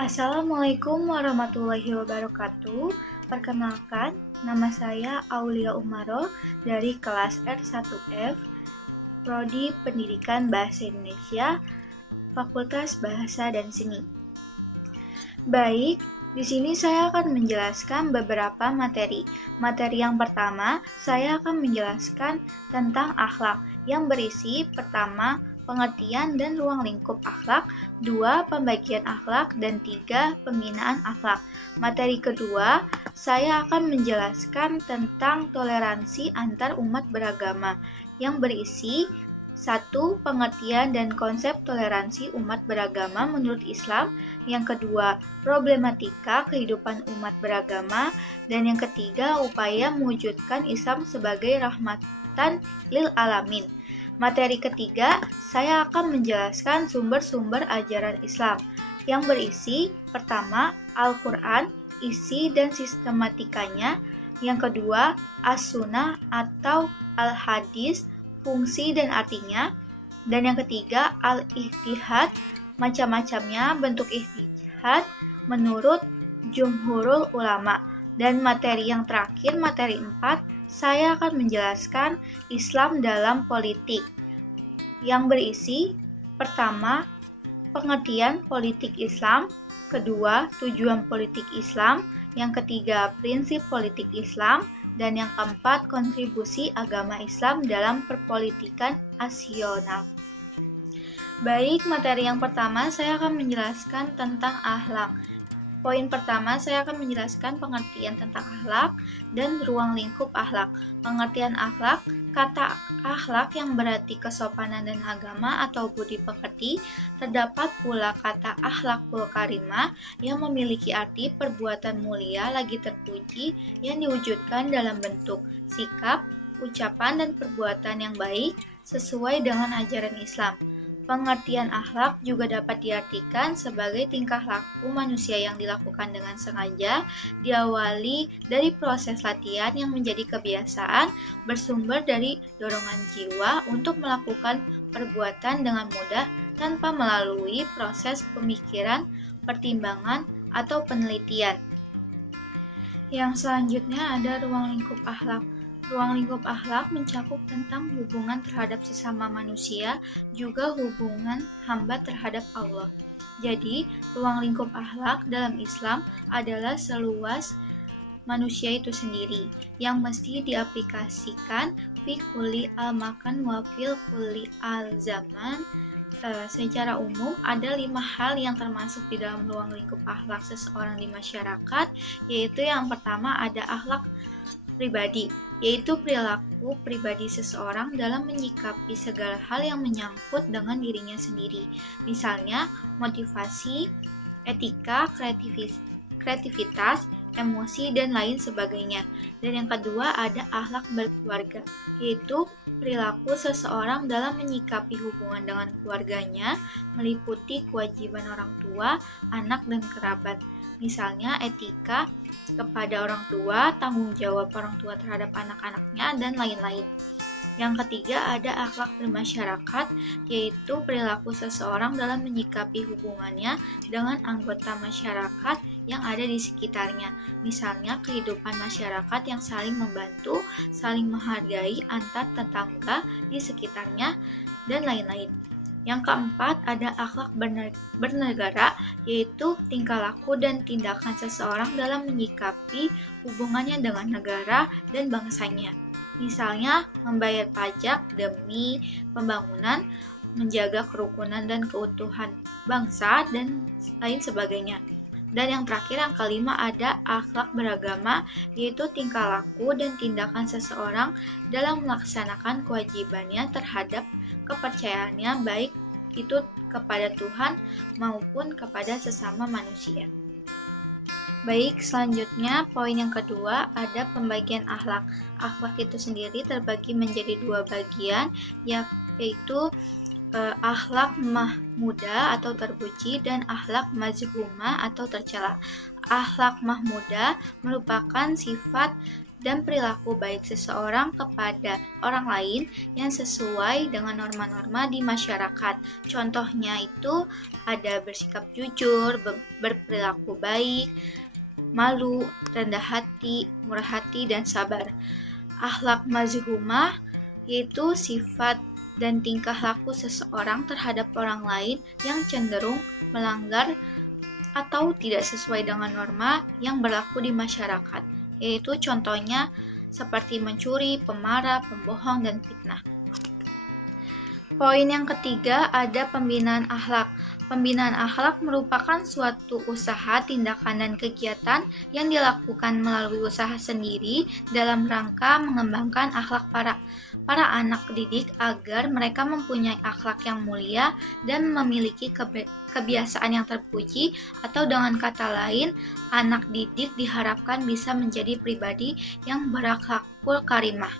Assalamualaikum warahmatullahi wabarakatuh. Perkenalkan, nama saya Aulia Umaro dari kelas R1F, Prodi Pendidikan Bahasa Indonesia, Fakultas Bahasa dan Seni. Baik, di sini saya akan menjelaskan beberapa materi. Materi yang pertama, saya akan menjelaskan tentang akhlak yang berisi pertama, pengertian dan ruang lingkup akhlak, 2. Pembagian akhlak, dan 3. Pembinaan akhlak. Materi kedua, saya akan menjelaskan tentang toleransi antar umat beragama yang berisi 1. Pengertian dan konsep toleransi umat beragama menurut Islam. Yang kedua, problematika kehidupan umat beragama. Dan yang ketiga, upaya mewujudkan Islam sebagai rahmatan lil alamin. Materi ketiga, saya akan menjelaskan sumber-sumber ajaran Islam yang berisi pertama, Al-Quran, isi dan sistematikanya. Yang kedua, As-Sunnah atau Al-Hadis, fungsi dan artinya. Dan yang ketiga, Al-Ijtihad, macam-macamnya bentuk ijtihad menurut Jumhurul Ulama. Dan materi yang terakhir, materi 4, saya akan menjelaskan Islam dalam politik yang berisi pertama, pengertian politik Islam, kedua, tujuan politik Islam, yang ketiga, prinsip politik Islam, dan yang keempat, kontribusi agama Islam dalam perpolitikan nasional. Baik, materi yang pertama saya akan menjelaskan tentang akhlak. Poin pertama, saya akan menjelaskan pengertian tentang akhlak dan ruang lingkup akhlak. Pengertian akhlak, kata akhlak yang berarti kesopanan dan agama atau budi pekerti. Terdapat pula kata akhlakul karimah yang memiliki arti perbuatan mulia lagi terpuji yang diwujudkan dalam bentuk sikap, ucapan, dan perbuatan yang baik sesuai dengan ajaran Islam. Pengertian akhlak juga dapat diartikan sebagai tingkah laku manusia yang dilakukan dengan sengaja, diawali dari proses latihan yang menjadi kebiasaan, bersumber dari dorongan jiwa untuk melakukan perbuatan dengan mudah tanpa melalui proses pemikiran, pertimbangan, atau penelitian. Yang selanjutnya ada ruang lingkup akhlak. Ruang lingkup akhlak mencakup tentang hubungan terhadap sesama manusia, juga hubungan hamba terhadap Allah. Jadi, ruang lingkup akhlak dalam Islam adalah seluas manusia itu sendiri, yang mesti diaplikasikan fi kulli al-makan wa fil kulli al-zaman. Secara umum, ada 5 hal yang termasuk di dalam ruang lingkup akhlak seseorang di masyarakat, yaitu yang pertama ada akhlak pribadi, yaitu perilaku pribadi seseorang dalam menyikapi segala hal yang menyangkut dengan dirinya sendiri. Misalnya, motivasi, etika, kreativitas, emosi, dan lain sebagainya. Dan yang kedua ada akhlak berkeluarga, yaitu perilaku seseorang dalam menyikapi hubungan dengan keluarganya, meliputi kewajiban orang tua, anak, dan kerabat. Misalnya etika kepada orang tua, tanggung jawab orang tua terhadap anak-anaknya, dan lain-lain. Yang ketiga ada akhlak bermasyarakat, yaitu perilaku seseorang dalam menyikapi hubungannya dengan anggota masyarakat yang ada di sekitarnya. Misalnya kehidupan masyarakat yang saling membantu, saling menghargai antar tetangga di sekitarnya, dan lain-lain. Yang keempat ada akhlak bernegara, yaitu tingkah laku dan tindakan seseorang dalam menyikapi hubungannya dengan negara dan bangsanya. Misalnya membayar pajak demi pembangunan, menjaga kerukunan dan keutuhan bangsa, dan lain sebagainya. Dan yang terakhir, yang kelima ada akhlak beragama, yaitu tingkah laku dan tindakan seseorang dalam melaksanakan kewajibannya terhadap kepercayaannya, baik itu kepada Tuhan maupun kepada sesama manusia. Baik, selanjutnya poin yang kedua ada pembagian akhlak. Akhlak itu sendiri terbagi menjadi 2 bagian, yaitu akhlak mahmudah atau terpuji dan akhlak mazmumah atau tercela. Akhlak mahmudah merupakan sifat dan perilaku baik seseorang kepada orang lain yang sesuai dengan norma-norma di masyarakat. Contohnya itu ada bersikap jujur, berperilaku baik, malu, rendah hati, murah hati, dan sabar. Akhlak mazmumah yaitu sifat dan tingkah laku seseorang terhadap orang lain yang cenderung melanggar atau tidak sesuai dengan norma yang berlaku di masyarakat, yaitu contohnya seperti mencuri, pemarah, pembohong, dan fitnah. Poin yang ketiga ada pembinaan akhlak. Pembinaan akhlak merupakan suatu usaha, tindakan, dan kegiatan yang dilakukan melalui usaha sendiri dalam rangka mengembangkan akhlak para anak didik agar mereka mempunyai akhlak yang mulia dan memiliki kebiasaan yang terpuji, atau dengan kata lain, anak didik diharapkan bisa menjadi pribadi yang berakhlakul karimah.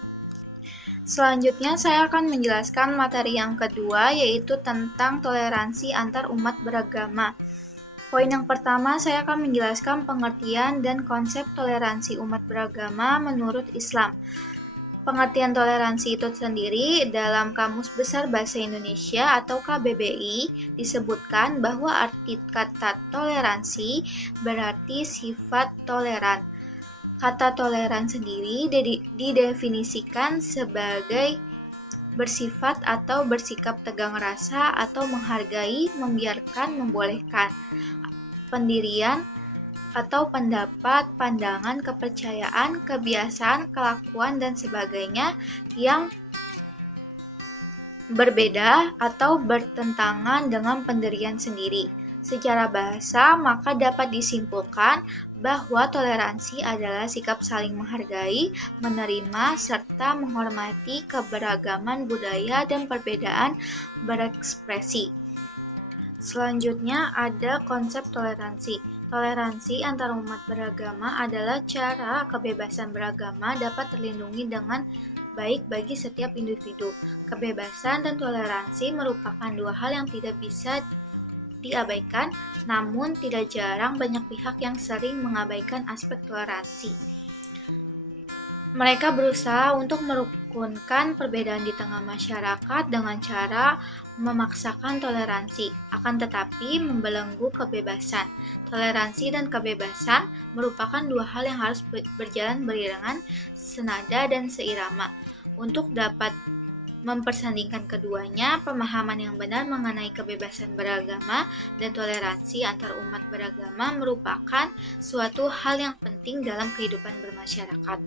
Selanjutnya saya akan menjelaskan materi yang kedua, yaitu tentang toleransi antar umat beragama. Poin yang pertama, saya akan menjelaskan pengertian dan konsep toleransi umat beragama menurut Islam. Pengertian toleransi itu sendiri dalam Kamus Besar Bahasa Indonesia atau KBBI disebutkan bahwa arti kata toleransi berarti sifat toleran. Kata toleran sendiri didefinisikan sebagai bersifat atau bersikap tegang rasa atau menghargai, membiarkan, membolehkan pendirian atau pendapat, pandangan, kepercayaan, kebiasaan, kelakuan, dan sebagainya yang berbeda atau bertentangan dengan pendirian sendiri. Secara bahasa, maka dapat disimpulkan bahwa toleransi adalah sikap saling menghargai, menerima, serta menghormati keberagaman budaya dan perbedaan berekspresi. Selanjutnya ada konsep toleransi. Toleransi antar umat beragama adalah cara kebebasan beragama dapat terlindungi dengan baik bagi setiap individu. Kebebasan dan toleransi merupakan dua hal yang tidak bisa diabaikan, namun tidak jarang banyak pihak yang sering mengabaikan aspek toleransi. Mereka berusaha untuk merukunkan perbedaan di tengah masyarakat dengan cara memaksakan toleransi, akan tetapi membelenggu kebebasan. Toleransi dan kebebasan merupakan dua hal yang harus berjalan beriringan, senada dan seirama. Untuk dapat mempersandingkan keduanya, pemahaman yang benar mengenai kebebasan beragama dan toleransi antar umat beragama merupakan suatu hal yang penting dalam kehidupan bermasyarakat.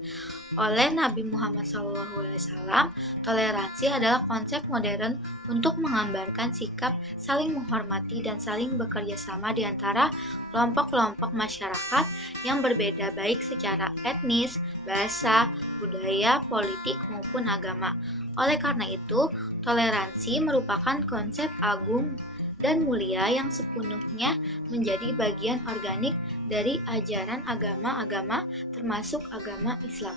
Oleh Nabi Muhammad SAW, toleransi adalah konsep modern untuk menggambarkan sikap saling menghormati dan saling bekerja sama di antara kelompok-kelompok masyarakat yang berbeda baik secara etnis, bahasa, budaya, politik, maupun agama. Oleh karena itu, toleransi merupakan konsep agung dan mulia yang sepenuhnya menjadi bagian organik dari ajaran agama-agama termasuk agama Islam.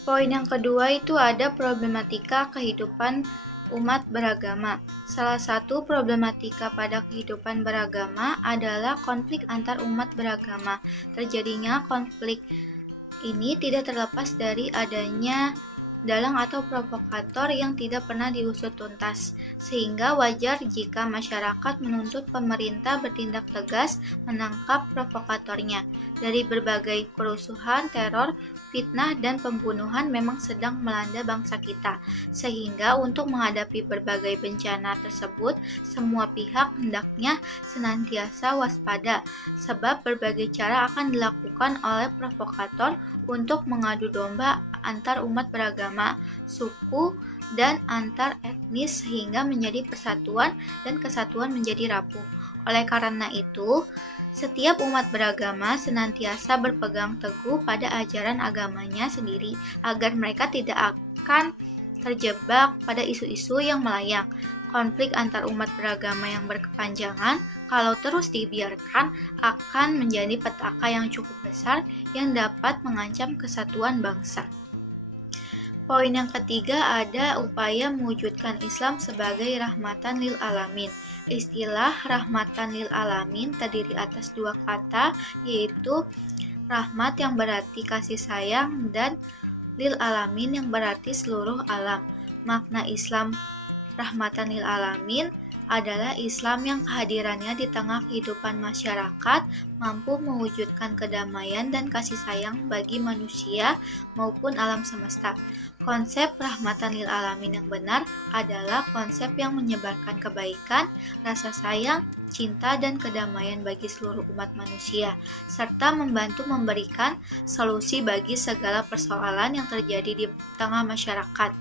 Poin yang kedua itu ada problematika kehidupan umat beragama. Salah satu problematika pada kehidupan beragama adalah konflik antar umat beragama. Terjadinya konflik ini tidak terlepas dari adanya dalang atau provokator yang tidak pernah diusut tuntas, sehingga wajar jika masyarakat menuntut pemerintah bertindak tegas menangkap provokatornya. Dari berbagai kerusuhan, teror, fitnah, dan pembunuhan memang sedang melanda bangsa kita, sehingga untuk menghadapi berbagai bencana tersebut, semua pihak hendaknya senantiasa waspada, sebab berbagai cara akan dilakukan oleh provokator untuk mengadu domba antar umat beragama, suku, dan antar etnis sehingga menjadi persatuan dan kesatuan menjadi rapuh. Oleh karena itu, setiap umat beragama senantiasa berpegang teguh pada ajaran agamanya sendiri agar mereka tidak akan terjebak pada isu-isu yang melayang. Konflik antar umat beragama yang berkepanjangan, kalau terus dibiarkan, akan menjadi petaka yang cukup besar yang dapat mengancam kesatuan bangsa. Poin yang ketiga ada upaya mewujudkan Islam sebagai rahmatan lil alamin. Istilah rahmatan lil alamin terdiri atas dua kata, yaitu rahmat yang berarti kasih sayang, dan lil alamin yang berarti seluruh alam. Makna Islam rahmatan lil alamin adalah Islam yang kehadirannya di tengah kehidupan masyarakat mampu mewujudkan kedamaian dan kasih sayang bagi manusia maupun alam semesta. Konsep rahmatan lil alamin yang benar adalah konsep yang menyebarkan kebaikan, rasa sayang, cinta, dan kedamaian bagi seluruh umat manusia, serta membantu memberikan solusi bagi segala persoalan yang terjadi di tengah masyarakat.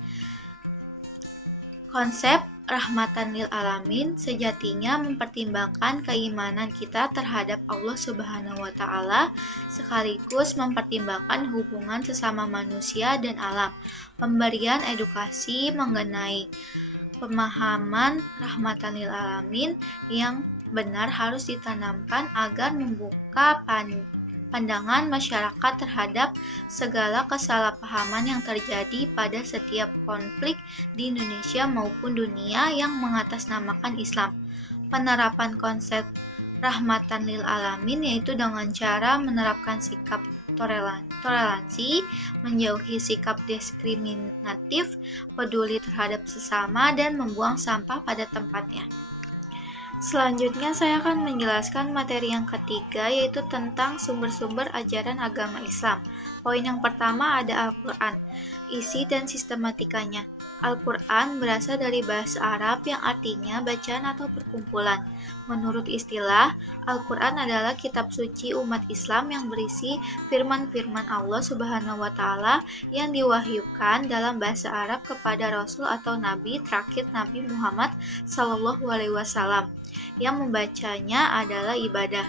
Konsep rahmatan lil alamin sejatinya mempertimbangkan keimanan kita terhadap Allah Subhanahu wa taala sekaligus mempertimbangkan hubungan sesama manusia dan alam. Pemberian edukasi mengenai pemahaman rahmatan lil alamin yang benar harus ditanamkan agar membuka pandangan masyarakat terhadap segala kesalahpahaman yang terjadi pada setiap konflik di Indonesia maupun dunia yang mengatasnamakan Islam. Penerapan konsep rahmatan lil alamin yaitu dengan cara menerapkan sikap toleransi, menjauhi sikap diskriminatif, peduli terhadap sesama, dan membuang sampah pada tempatnya. Selanjutnya saya akan menjelaskan materi yang ketiga, yaitu tentang sumber-sumber ajaran agama Islam. Poin yang pertama ada Al-Quran, isi dan sistematikanya. Al-Quran berasal dari bahasa Arab yang artinya bacaan atau perkumpulan. Menurut istilah, Al-Quran adalah kitab suci umat Islam yang berisi firman-firman Allah Subhanahu wa taala yang diwahyukan dalam bahasa Arab kepada Rasul atau Nabi terakhir Nabi Muhammad SAW. Yang membacanya adalah ibadah.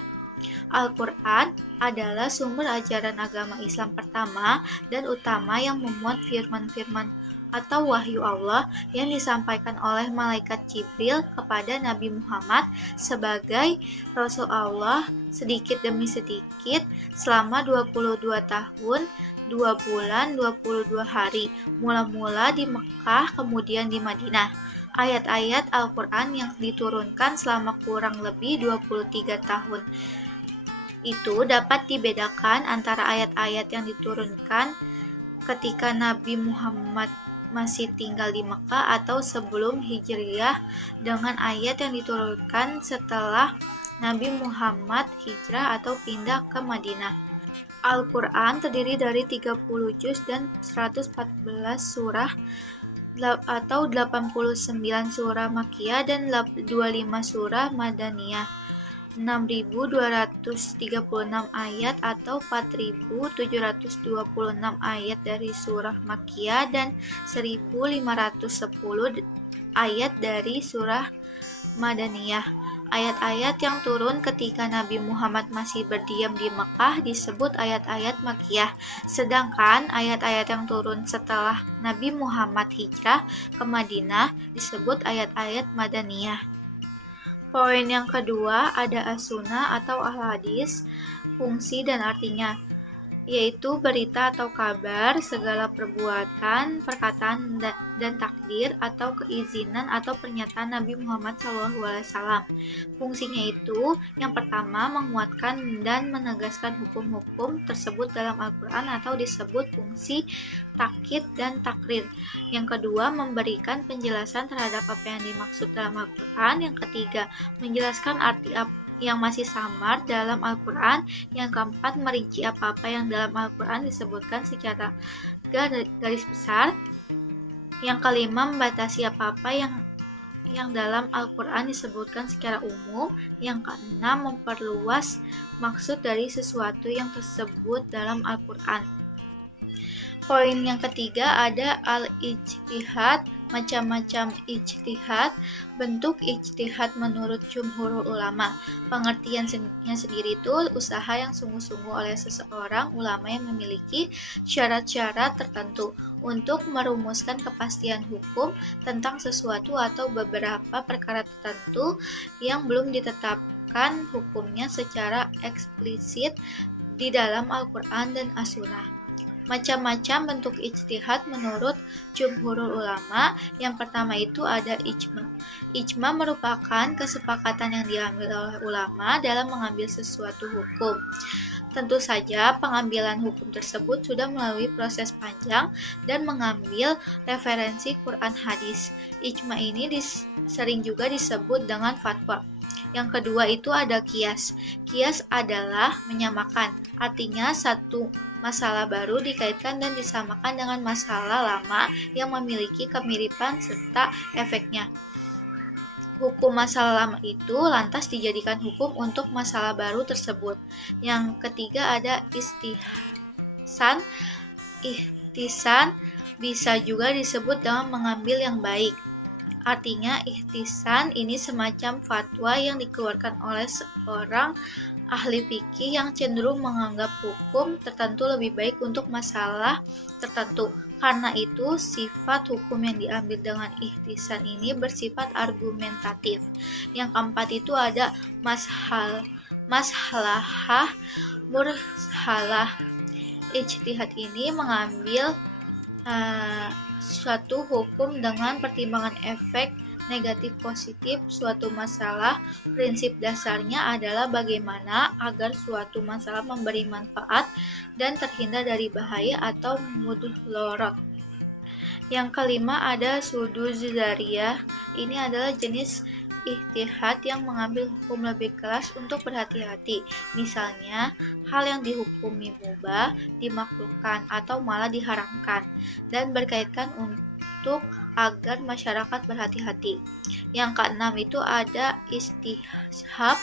Al-Quran adalah sumber ajaran agama Islam pertama dan utama yang memuat firman-firman atau wahyu Allah yang disampaikan oleh malaikat Jibril kepada Nabi Muhammad sebagai Rasul Allah sedikit demi sedikit selama 22 tahun, 2 bulan, 22 hari, mula-mula di Mekah kemudian di Madinah. Ayat-ayat Al-Quran yang diturunkan selama kurang lebih 23 tahun itu dapat dibedakan antara ayat-ayat yang diturunkan ketika Nabi Muhammad masih tinggal di Mekah atau sebelum Hijriyah dengan ayat yang diturunkan setelah Nabi Muhammad hijrah atau pindah ke Madinah. Al-Quran terdiri dari 30 juz dan 114 surah atau 89 surah Makkiyah dan 25 surah Madaniyah, 6.236 ayat atau 4.726 ayat dari surah Makkiyah dan 1.510 ayat dari surah Madaniyah. Ayat-ayat yang turun ketika Nabi Muhammad masih berdiam di Mekah disebut ayat-ayat Makkiyah, sedangkan ayat-ayat yang turun setelah Nabi Muhammad hijrah ke Madinah disebut ayat-ayat Madaniyah. Poin yang kedua ada as-sunnah atau al-hadis, fungsi dan artinya, yaitu berita atau kabar, segala perbuatan, perkataan, dan takdir atau keizinan atau pernyataan Nabi Muhammad SAW. Fungsinya itu, yang pertama menguatkan dan menegaskan hukum-hukum tersebut dalam Al-Quran atau disebut fungsi takkid dan takrir. Yang kedua, memberikan penjelasan terhadap apa yang dimaksud dalam Al-Quran. Yang ketiga, menjelaskan arti yang masih samar dalam Al-Quran. Yang keempat, merinci apa-apa yang dalam Al-Quran disebutkan secara garis besar. Yang kelima, membatasi apa-apa yang dalam Al-Quran disebutkan secara umum. Yang keenam, memperluas maksud dari sesuatu yang tersebut dalam Al-Quran. Poin yang ketiga ada al-ijtihad, macam-macam ijtihad. Bentuk ijtihad menurut jumhur ulama, pengertiannya sendiri itu usaha yang sungguh-sungguh oleh seseorang ulama yang memiliki syarat-syarat tertentu untuk merumuskan kepastian hukum tentang sesuatu atau beberapa perkara tertentu yang belum ditetapkan hukumnya secara eksplisit di dalam Al-Quran dan As-Sunnah. Macam-macam bentuk ijtihad menurut jumhurul ulama. Yang pertama itu ada ijma. Ijma merupakan kesepakatan yang diambil oleh ulama dalam mengambil sesuatu hukum. Tentu saja pengambilan hukum tersebut sudah melalui proses panjang dan mengambil referensi Quran hadis. Ijma ini sering juga disebut dengan fatwa. Yang kedua itu ada kias. Kias adalah menyamakan, artinya satu masalah baru dikaitkan dan disamakan dengan masalah lama yang memiliki kemiripan serta efeknya. Hukum masalah lama itu lantas dijadikan hukum untuk masalah baru tersebut. Yang ketiga ada istihsan. Ihtisan bisa juga disebut dengan mengambil yang baik. Artinya ihtisan ini semacam fatwa yang dikeluarkan oleh seorang ahli fikih yang cenderung menganggap hukum tertentu lebih baik untuk masalah tertentu. Karena itu, sifat hukum yang diambil dengan ihtisan ini bersifat argumentatif. Yang keempat itu ada maslahah mursalah. Ijtihad ini mengambil suatu hukum dengan pertimbangan efek negatif positif suatu masalah. Prinsip dasarnya adalah bagaimana agar suatu masalah memberi manfaat dan terhindar dari bahaya atau mudhlorot. Yang kelima ada suduz zariyah. Ini adalah jenis ijtihad yang mengambil hukum lebih keras untuk berhati-hati. Misalnya, hal yang dihukumi mubah, dimakruhkan atau malah diharamkan dan berkaitan untuk agar masyarakat berhati-hati. Yang keenam itu ada istihab.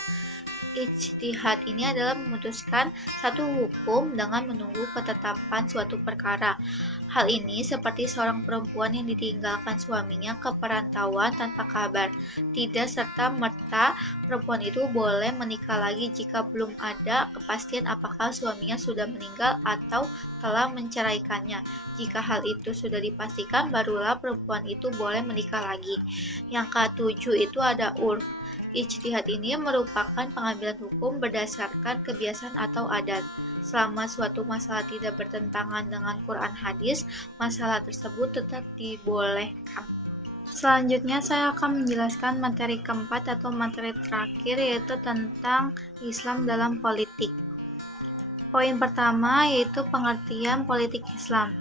Ijtihad ini adalah memutuskan satu hukum dengan menunggu ketetapan suatu perkara. Hal ini seperti seorang perempuan yang ditinggalkan suaminya ke perantauan tanpa kabar. Tidak serta-merta perempuan itu boleh menikah lagi jika belum ada kepastian apakah suaminya sudah meninggal atau telah menceraikannya. Jika hal itu sudah dipastikan, barulah perempuan itu boleh menikah lagi. Yang ketujuh itu ada urf. Ijtihad ini merupakan pengambilan hukum berdasarkan kebiasaan atau adat. Selama suatu masalah tidak bertentangan dengan Quran hadis, masalah tersebut tetap dibolehkan. Selanjutnya saya akan menjelaskan materi keempat atau materi terakhir, yaitu tentang Islam dalam politik. Poin pertama yaitu pengertian politik Islam.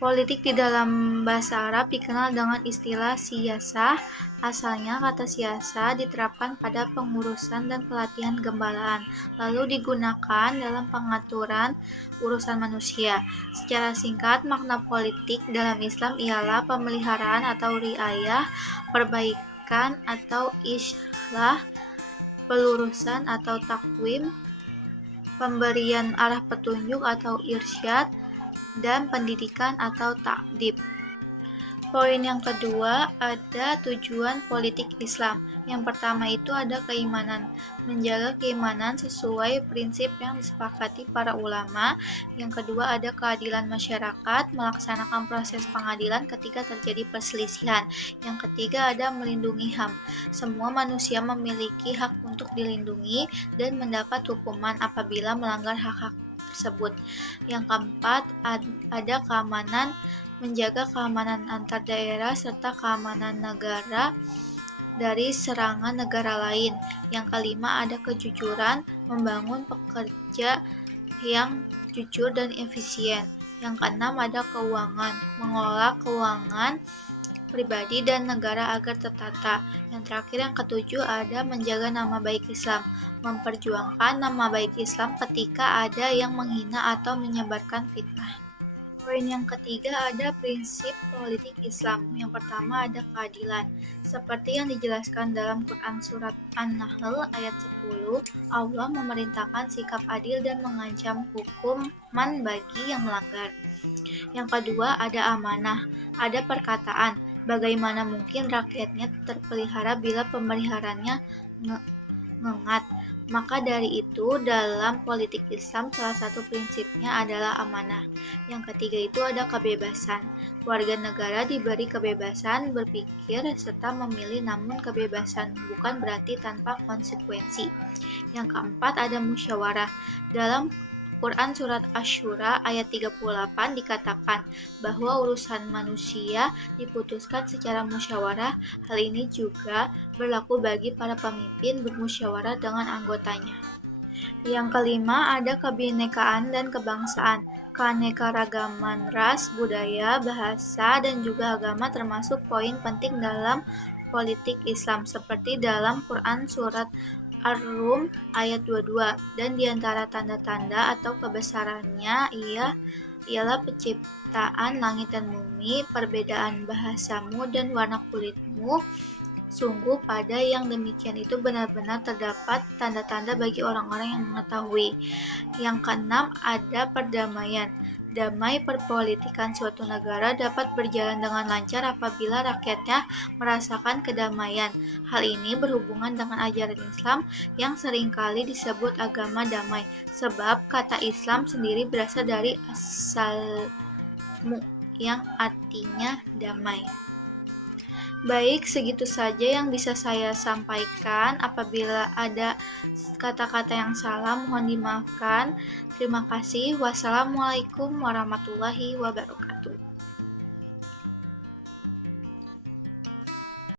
Politik di dalam bahasa Arab dikenal dengan istilah siyasah. Asalnya kata siyasah diterapkan pada pengurusan dan pelatihan gembalaan, lalu digunakan dalam pengaturan urusan manusia. Secara singkat, makna politik dalam Islam ialah pemeliharaan atau riayah, perbaikan atau islah, pelurusan atau takwim, pemberian arah petunjuk atau irsyad, dan pendidikan atau ta'dib. Poin yang kedua ada tujuan politik Islam. Yang pertama itu ada keimanan, menjaga keimanan sesuai prinsip yang disepakati para ulama. Yang kedua ada keadilan masyarakat, melaksanakan proses pengadilan ketika terjadi perselisihan. Yang ketiga ada melindungi HAM. Semua manusia memiliki hak untuk dilindungi dan mendapat hukuman apabila melanggar hak-hak tersebut. Yang keempat ada keamanan, menjaga keamanan antar daerah serta keamanan negara dari serangan negara lain. Yang kelima ada kejujuran, membangun pekerja yang jujur dan efisien. Yang keenam ada keuangan, mengelola keuangan pribadi dan negara agar tertata. Yang terakhir yang ketujuh ada menjaga nama baik Islam, memperjuangkan nama baik Islam ketika ada yang menghina atau menyebarkan fitnah. Poin yang ketiga ada prinsip politik Islam. Yang pertama ada keadilan. Seperti yang dijelaskan dalam Quran surat An-Nahl ayat 10, Allah memerintahkan sikap adil dan mengancam hukuman bagi yang melanggar. Yang kedua ada amanah, ada perkataan. Bagaimana mungkin rakyatnya terpelihara bila pemeliharannya ngengat? Maka dari itu dalam politik Islam salah satu prinsipnya adalah amanah. Yang ketiga itu ada kebebasan. Warga negara diberi kebebasan berpikir serta memilih, namun kebebasan bukan berarti tanpa konsekuensi. Yang keempat ada musyawarah. Dalam Quran surat Asy-Syura ayat 38 dikatakan bahwa urusan manusia diputuskan secara musyawarah. Hal ini juga berlaku bagi para pemimpin bermusyawarah dengan anggotanya. Yang kelima ada kebinekaan dan kebangsaan. Keanekaragaman ras, budaya, bahasa, dan juga agama termasuk poin penting dalam politik Islam, seperti dalam Quran Surat Ar-Rum ayat 22. Dan diantara tanda-tanda atau kebesarannya ialah penciptaan langit dan bumi, perbedaan bahasamu dan warna kulitmu. Sungguh pada yang demikian itu benar-benar terdapat tanda-tanda bagi orang-orang yang mengetahui. Yang keenam ada perdamaian. Damai perpolitikan suatu negara dapat berjalan dengan lancar apabila rakyatnya merasakan kedamaian. Hal ini berhubungan dengan ajaran Islam yang seringkali disebut agama damai, sebab kata Islam sendiri berasal dari asalmu yang artinya damai. Baik, segitu saja yang bisa saya sampaikan. Apabila ada kata-kata yang salah, mohon dimaafkan. Terima kasih. Wassalamualaikum warahmatullahi wabarakatuh.